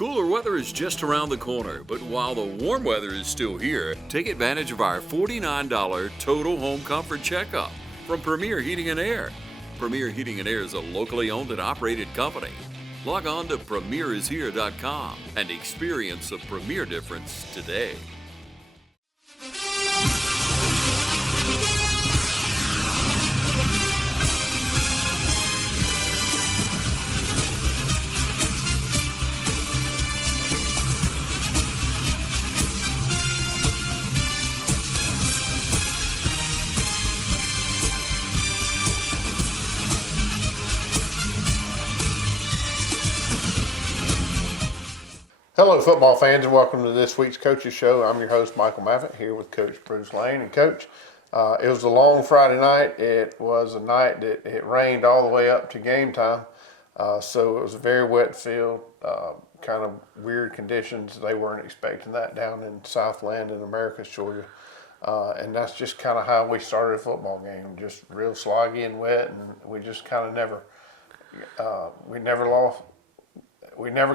Cooler weather is just around the corner, but while the warm weather is still here, take advantage of our $49 total home comfort checkup from Premier Heating and Air. Premier Heating and Air is a locally owned and operated company. Log on to premierishere.com and experience the Premier difference today. Hello, football fans, and welcome to this week's Coaches Show. I'm your host, Michael Maffitt, here with Coach Bruce Lane. And Coach, it was a long Friday night. It was a night that it rained all the way up to game time, so it was a very wet field, kind of weird conditions. They weren't expecting that down in Southland in Americus, Georgia, and that's just kind of how we started a football game, just real sloggy and wet, and we just kind of never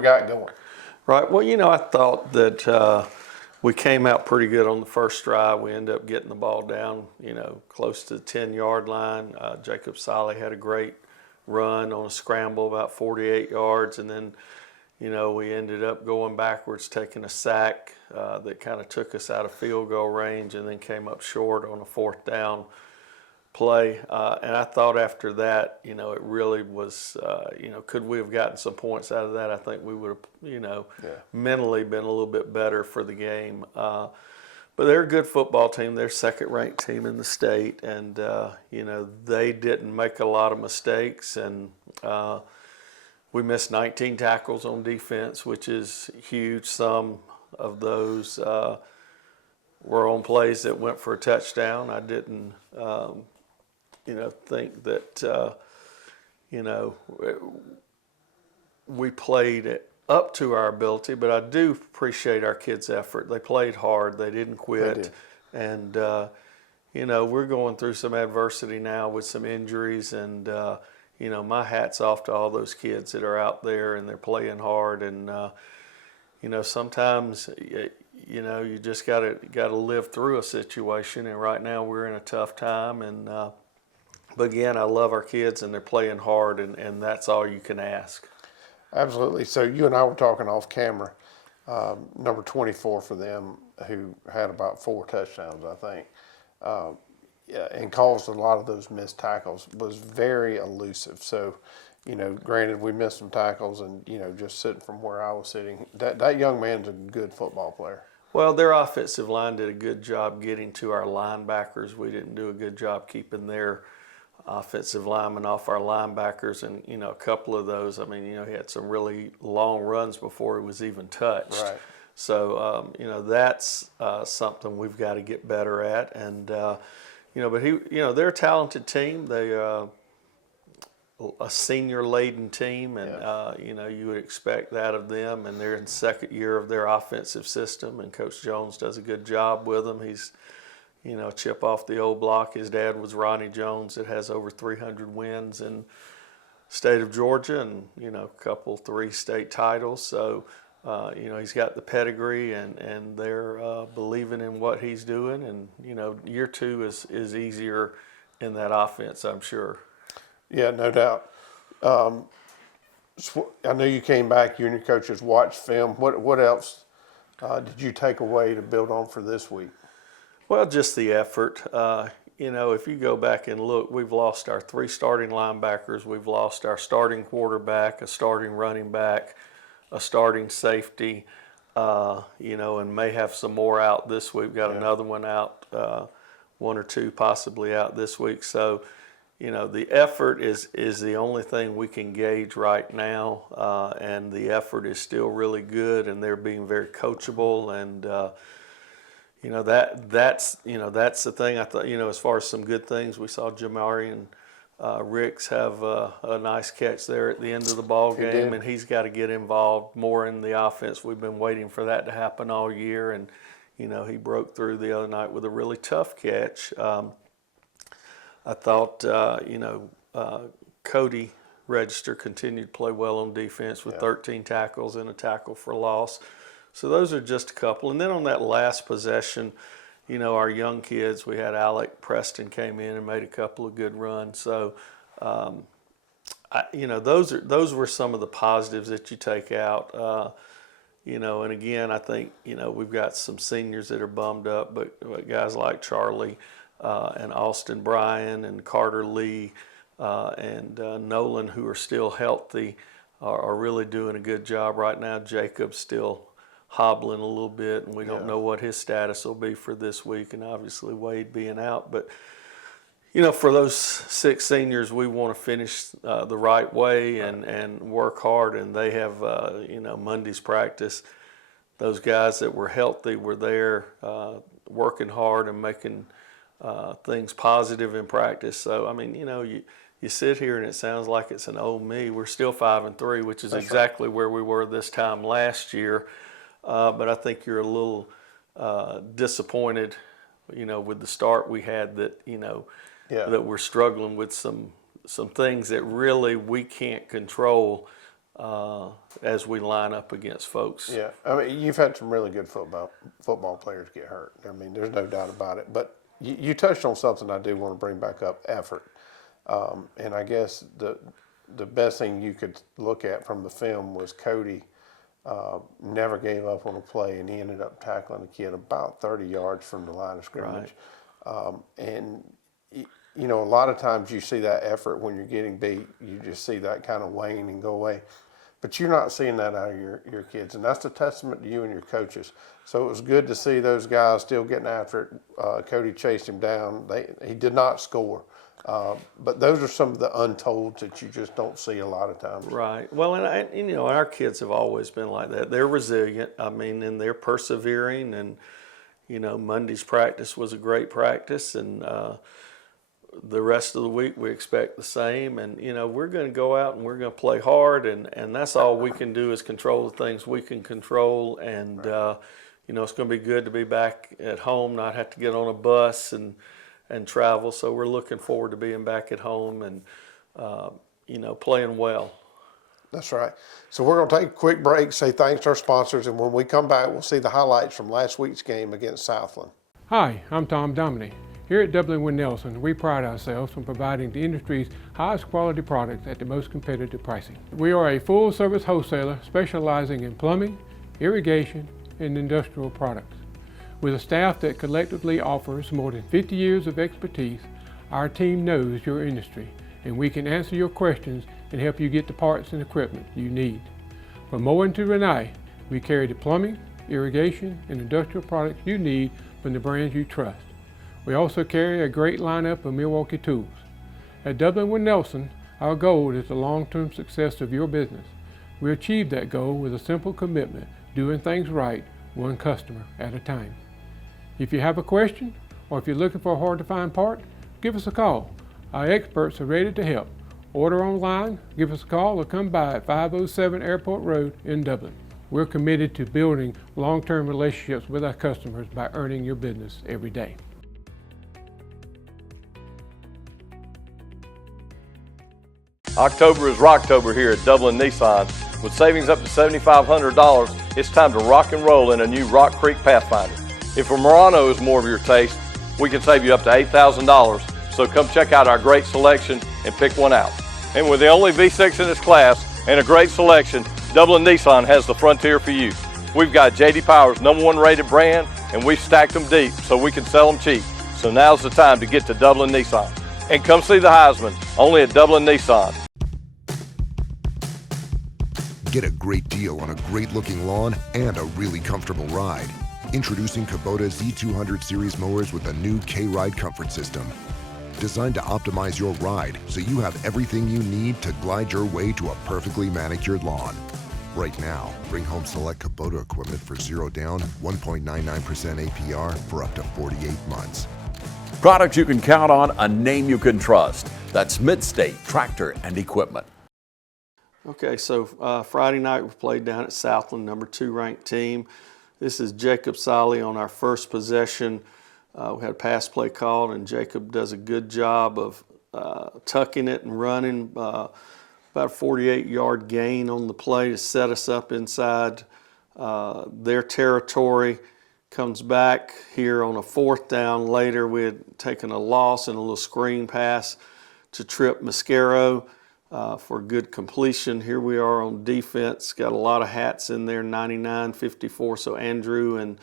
got going. Right. Well, I thought that we came out pretty good on the first drive. We ended up getting the ball down, close to the 10-yard line. Jacob Solly had a great run on a scramble, about 48 yards. And then, we ended up going backwards, taking a sack that kind of took us out of field goal range, and then came up short on a fourth down play. And I thought after that, it really was, could we have gotten some points out of that? I think we would have, mentally been a little bit better for the game. But they're a good football team. They're second-ranked team in the state, and, they didn't make a lot of mistakes. And we missed 19 tackles on defense, which is huge. Some of those were on plays that went for a touchdown. I didn't think that, we played it up to our ability, but I do appreciate our kids' effort. They played hard. They didn't quit. And, we're going through some adversity now with some injuries, and, my hat's off to all those kids that are out there and they're playing hard. And, sometimes, you just gotta live through a situation. And right now we're in a tough time. And, but again, I love our kids, and they're playing hard, and that's all you can ask. Absolutely. So you and I were talking off camera. Number 24 for them, who had about 4 touchdowns, I think, and caused a lot of those missed tackles, was very elusive. So, granted, we missed some tackles, and, just sitting from where I was sitting, that young man's a good football player. Well, their offensive line did a good job getting to our linebackers. We didn't do a good job keeping their offensive linemen off our linebackers, and a couple of those, he had some really long runs before he was even touched. Right. So that's something we've got to get better at. And but they're a talented team. They a senior laden team, and you would expect that of them. And they're in the second year of their offensive system, and Coach Jones does a good job with them. He's chip off the old block. His dad was Ronnie Jones, that has over 300 wins in the state of Georgia, and, a 3 state titles. So, he's got the pedigree, and they're believing in what he's doing. And, year 2 is easier in that offense, I'm sure. Yeah, no doubt. I know you came back, you and your coaches watched film. What else did you take away to build on for this week? Well, just the effort. If you go back and look, we've lost our 3 starting linebackers. We've lost our starting quarterback, a starting running back, a starting safety, and may have some more out this week. We've got another one out, 1 or 2 possibly out this week. So, the effort is the only thing we can gauge right now, and the effort is still really good, and they're being very coachable. And that's the thing. I thought, as far as some good things, we saw Jamari and Ricks have a nice catch there at the end of the ball game, and he's got to get involved more in the offense. We've been waiting for that to happen all year, and he broke through the other night with a really tough catch. I thought Cody register, continued to play well on defense with Yeah. 13 tackles and a tackle for loss. So those are just a couple. And then on that last possession, you know, our young kids, we had Alec Preston came in and made a couple of good runs. So, you know, those were some of the positives that you take out. You know, and again, I think, you know, we've got some seniors that are bummed up, but guys like Charlie and Austin Bryan and Carter Lee and Nolan, who are still healthy, are really doing a good job right now. Jacob's still hobbling a little bit, and we don't know what his status will be for this week, and obviously Wade being out. But, you know, for those 6 seniors, we want to finish the right way and work hard, and they have, you know, Monday's practice. Those guys that were healthy were there working hard and making things positive in practice. So, I mean, you know, you sit here and it sounds like it's an old me. We're still 5-3, which is That's exactly where we were this time last year. But I think you're a little disappointed, you know, with the start we had that, you know, that we're struggling with some things that really we can't control as we line up against folks. Yeah, I mean, you've had some really good football players get hurt. I mean, there's no doubt about it. But you touched on something I do want to bring back up: effort. And I guess the best thing you could look at from the film was Cody never gave up on a play, and he ended up tackling a kid about 30 yards from the line of scrimmage. Right. And you know, a lot of times you see that effort when you're getting beat. You just see that kind of wane and go away. But you're not seeing that out of your kids, and that's a testament to you and your coaches. So it was good to see those guys still getting after it. Cody chased him down. He did not score. But those are some of the untolds that you just don't see a lot of times. Right. Well, and you know, our kids have always been like that. They're resilient. I mean, and they're persevering. And you know, Monday's practice was a great practice, and the rest of the week we expect the same. And you know, we're going to go out and we're going to play hard, and that's all we can do is control the things we can control. And you know, it's going to be good to be back at home, not have to get on a bus and travel. So we're looking forward to being back at home and, you know, playing well. That's right. So we're going to take a quick break, say thanks to our sponsors, and when we come back, we'll see the highlights from last week's game against Southland. Hi, I'm Tom Dominy. Here at Dublin Wind Nelson, we pride ourselves on providing the industry's highest quality products at the most competitive pricing. We are a full-service wholesaler specializing in plumbing, irrigation, and industrial products. With a staff that collectively offers more than 50 years of expertise, our team knows your industry, and we can answer your questions and help you get the parts and equipment you need. From mowing to Renee, we carry the plumbing, irrigation, and industrial products you need from the brands you trust. We also carry a great lineup of Milwaukee tools. At Dublin Wind Nelson, our goal is the long-term success of your business. We achieve that goal with a simple commitment, doing things right, one customer at a time. If you have a question, or if you're looking for a hard-to-find part, give us a call. Our experts are ready to help. Order online, give us a call, or come by at 507 Airport Road in Dublin. We're committed to building long-term relationships with our customers by earning your business every day. October is Rocktober here at Dublin Nissan. With savings up to $7,500, it's time to rock and roll in a new Rock Creek Pathfinder. If a Murano is more of your taste, we can save you up to $8,000. So come check out our great selection and pick one out. And with the only V6 in its class and a great selection, Dublin Nissan has the Frontier for you. We've got J.D. Power's #1 rated brand, and we've stacked them deep so we can sell them cheap. So now's the time to get to Dublin Nissan. And come see the Heisman, only at Dublin Nissan. Get a great deal on a great-looking lawn and a really comfortable ride. Introducing Kubota Z200 Series mowers with a new K-Ride comfort system. Designed to optimize your ride so you have everything you need to glide your way to a perfectly manicured lawn. Right now, bring home select Kubota equipment for 0 down, 1.99% APR for up to 48 months. Products you can count on, a name you can trust. That's Midstate Tractor and Equipment. Okay, so Friday night we played down at Southland, #2 ranked team. This is Jacob Solly on our first possession. We had a pass play called, and Jacob does a good job of tucking it and running. about a 48-yard gain on the play to set us up inside their territory. Comes back here on a 4th down later. We had taken a loss and a little screen pass to Trip Mascaro for a good completion. Here we are on defense. Got a lot of hats in there, 99, 54. So Andrew and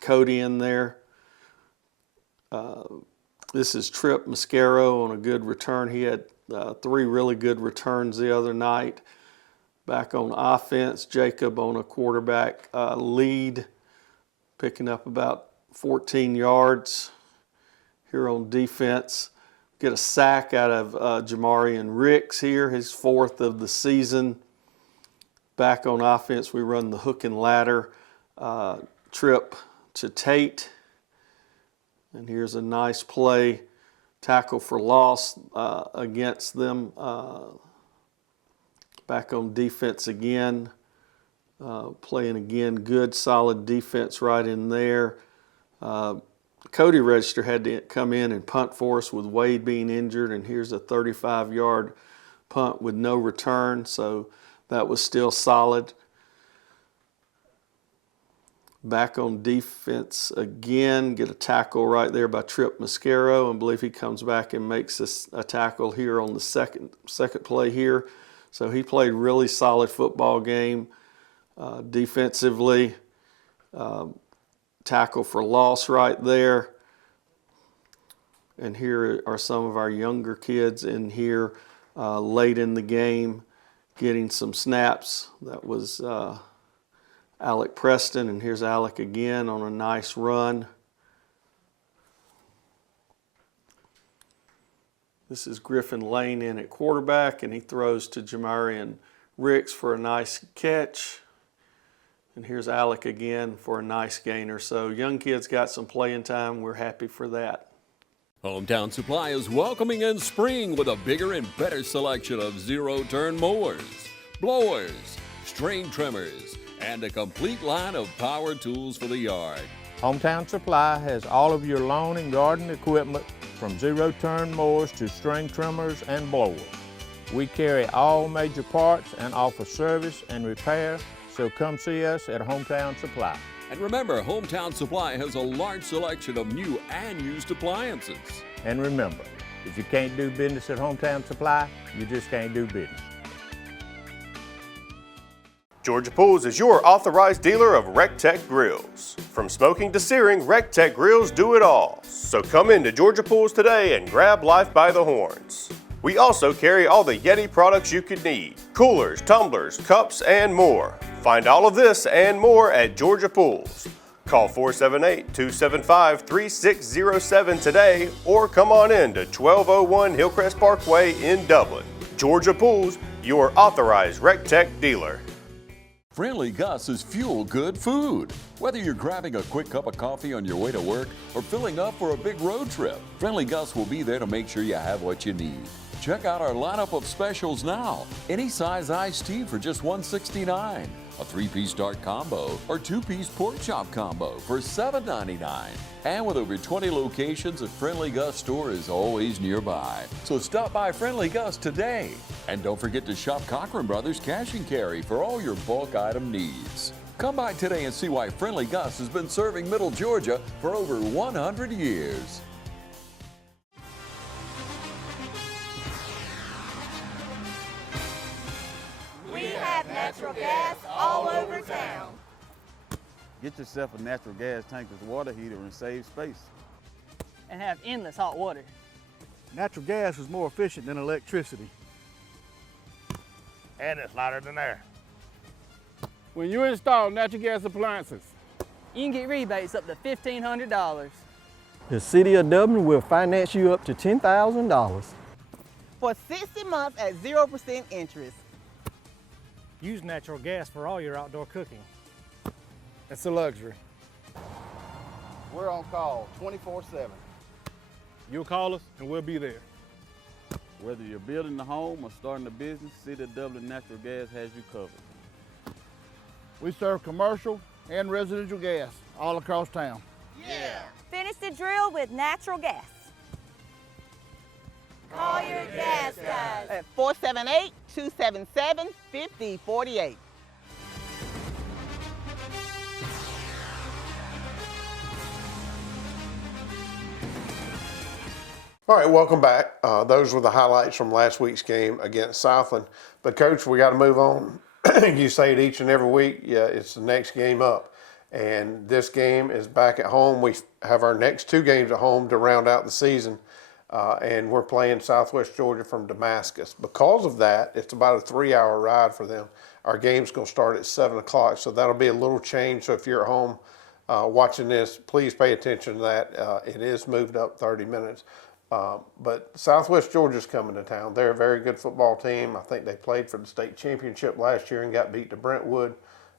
Cody in there. This is Trip Mascaro on a good return. He had 3 really good returns the other night. Back on offense, Jacob on a quarterback lead, picking up about 14 yards. Here on defense, get a sack out of Jamarian Ricks here, his 4th of the season. Back on offense, we run the hook and ladder trip to Tate. And here's a nice play, tackle for loss against them. Back on defense again, playing again, good solid defense right in there. Cody Register had to come in and punt for us with Wade being injured, and here's a 35-yard punt with no return, so that was still solid. Back on defense again, get a tackle right there by Trip Mascaro, and believe he comes back and makes a tackle here on the second play here. So he played really solid football game defensively. Tackle for loss right there. And here are some of our younger kids in here late in the game getting some snaps. That was Alec Preston, and here's Alec again on a nice run. This is Griffin Lane in at quarterback, and he throws to Jamarian Ricks for a nice catch. And here's Alec again for a nice gainer. So young kids got some playing time. We're happy for that. Hometown Supply is welcoming in spring with a bigger and better selection of zero-turn mowers, blowers, string trimmers, and a complete line of power tools for the yard. Hometown Supply has all of your lawn and garden equipment from zero-turn mowers to string trimmers and blowers. We carry all major parts and offer service and repair, so come see us at Hometown Supply. And remember, Hometown Supply has a large selection of new and used appliances. And remember, if you can't do business at Hometown Supply, you just can't do business. Georgia Pools is your authorized dealer of RecTech grills. From smoking to searing, RecTech grills do it all. So come into Georgia Pools today and grab life by the horns. We also carry all the Yeti products you could need: coolers, tumblers, cups, and more. Find all of this and more at Georgia Pools. Call 478-275-3607 today or come on in to 1201 Hillcrest Parkway in Dublin. Georgia Pools, your authorized RecTech dealer. Friendly Gus is fuel good food. Whether you're grabbing a quick cup of coffee on your way to work or filling up for a big road trip, Friendly Gus will be there to make sure you have what you need. Check out our lineup of specials now. Any size iced tea for just $1.69. A 3-piece dark combo or 2-piece pork chop combo for $7.99. And with over 20 locations, a Friendly Gus store is always nearby. So stop by Friendly Gus today. And don't forget to shop Cochran Brothers Cash and Carry for all your bulk item needs. Come by today and see why Friendly Gus has been serving Middle Georgia for over 100 years. Natural gas all over town. Get yourself a natural gas tankless water heater and save space. And have endless hot water. Natural gas is more efficient than electricity. And it's lighter than air. When you install natural gas appliances, you can get rebates up to $1,500. The City of Dublin will finance you up to $10,000. For 60 months at 0% interest. Use natural gas for all your outdoor cooking. It's a luxury. We're on call 24/7. You'll call us and we'll be there. Whether you're building a home or starting a business, City of Dublin Natural Gas has you covered. We serve commercial and residential gas all across town. Yeah. Finish the drill with natural gas. Call your gas guys at 478-277-5048. All right, welcome back. Those were the highlights from last week's game against Southland. But, Coach, we got to move on. You say it each and every week. Yeah, it's the next game up. And this game is back at home. We have our next 2 games at home to round out the season. And we're playing Southwest Georgia from Damascus. Because of that, it's about a 3-hour ride for them. Our game's going to start at 7 o'clock, so that'll be a little change. So if you're at home watching this, please pay attention to that. It is moved up 30 minutes. But Southwest Georgia's coming to town. They're a very good football team. I think they played for the state championship last year and got beat to Brentwood.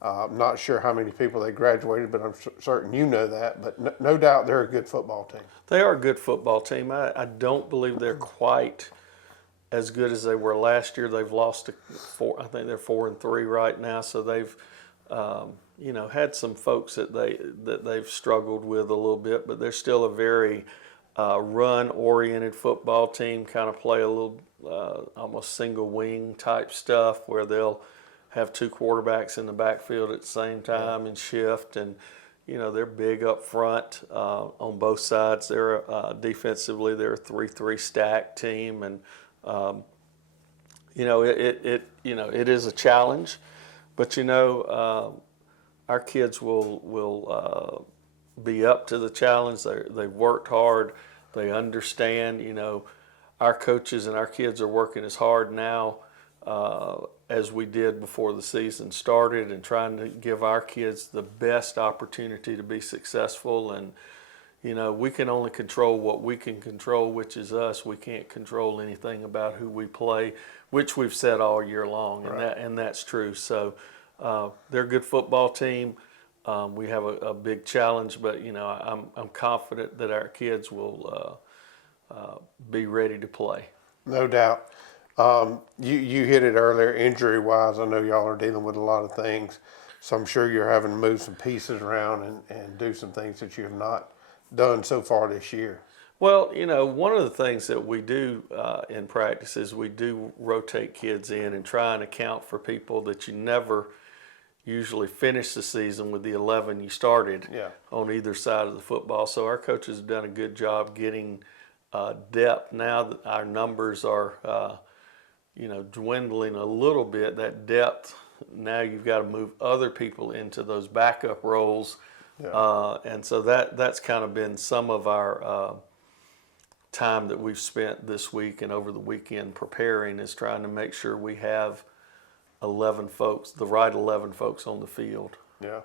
I'm not sure how many people they graduated, but I'm certain you know that. But no doubt they're a good football team. They are a good football team. I don't believe they're quite as good as they were last year. They've lost to 4. I think they're 4-3 right now. So they've, had some folks that they've struggled with a little bit, but they're still a very run-oriented football team. Kind of play a little almost single wing type stuff where they'll have 2 quarterbacks in the backfield at the same time and shift, and they're big up front on both sides. They're defensively they're a 3-3 stack team, and it is a challenge, but our kids will be up to the challenge. They've worked hard. They understand. Our coaches and our kids are working as hard now as we did before the season started, and trying to give our kids the best opportunity to be successful. And we can only control what we can control, which is us. We can't control anything about who we play, which we've said all year long, right. and that's true. So they're a good football team. We have a big challenge, but I'm confident that our kids will be ready to play. No doubt. You hit it earlier, injury-wise. I know y'all are dealing with a lot of things, so I'm sure you're having to move some pieces around and do some things that you have not done so far this year. Well, one of the things that we do in practice is we do rotate kids in and try and account for people that you never usually finish the season with the 11 you started on either side of the football. So our coaches have done a good job getting depth. Now that our numbers are dwindling a little bit, that depth, now you've got to move other people into those backup roles. And so that's kind of been some of our time that we've spent this week and over the weekend preparing, is trying to make sure we have 11 folks, the right 11 folks on the field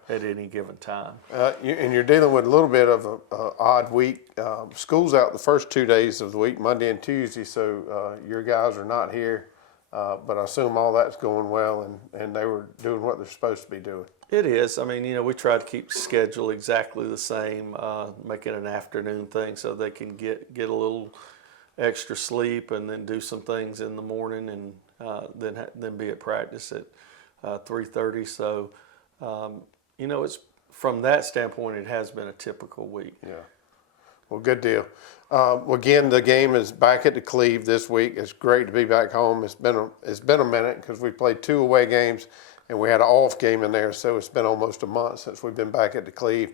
at any given time. And you're dealing with a little bit of an odd week. School's out the first 2 days of the week, Monday and Tuesday, so your guys are not here. But I assume all that's going well, and they were doing what they're supposed to be doing. It is. I mean, we try to keep the schedule exactly the same, make it an afternoon thing so they can get a little extra sleep and then do some things in the morning, and then be at practice at 3:30. So, it's from that standpoint, it has been a typical week. Yeah. Well, good deal. Again, the game is back at the Cleve this week. It's great to be back home. It's been a minute because we played 2 away games and we had an off game in there, so it's been almost a month since we've been back at the Cleve.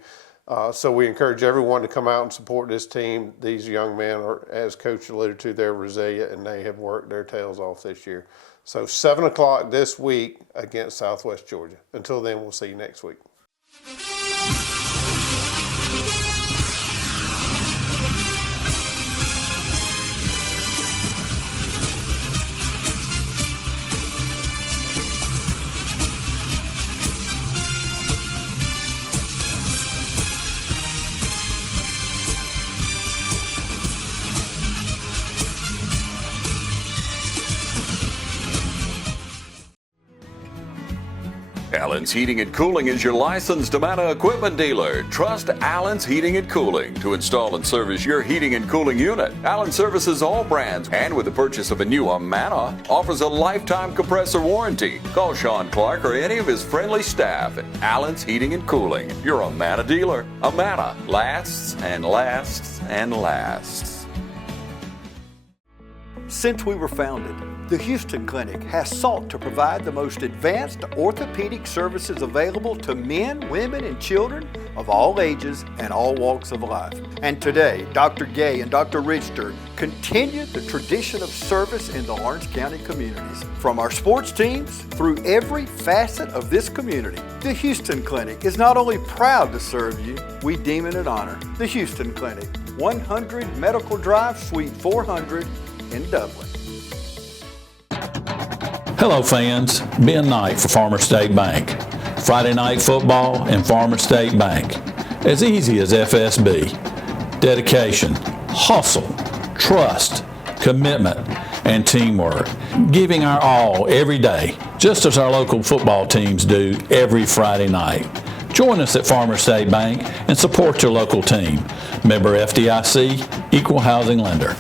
So we encourage everyone to come out and support this team. These young men are, as Coach alluded to, they're resilient and they have worked their tails off this year. So 7 o'clock this week against Southwest Georgia. Until then, we'll see you next week. Allen's Heating and Cooling is your licensed Amana equipment dealer. Trust Allen's Heating and Cooling to install and service your heating and cooling unit. Allen services all brands, and with the purchase of a new Amana, offers a lifetime compressor warranty. Call Sean Clark or any of his friendly staff at Allen's Heating and Cooling, your Amana dealer. Amana lasts and lasts and lasts. Since we were founded, the Houston Clinic has sought to provide the most advanced orthopedic services available to men, women, and children of all ages and all walks of life. And today, Dr. Gay and Dr. Richter continue the tradition of service in the Lawrence County communities. From our sports teams through every facet of this community, the Houston Clinic is not only proud to serve you, we deem it an honor. The Houston Clinic, 100 Medical Drive, Suite 400 in Dublin. Hello fans, Ben Knight for Farmer State Bank. Friday night football and Farmer State Bank. As easy as FSB. Dedication, hustle, trust, commitment, and teamwork. Giving our all every day, just as our local football teams do every Friday night. Join us at Farmer State Bank and support your local team. Member FDIC, Equal Housing Lender.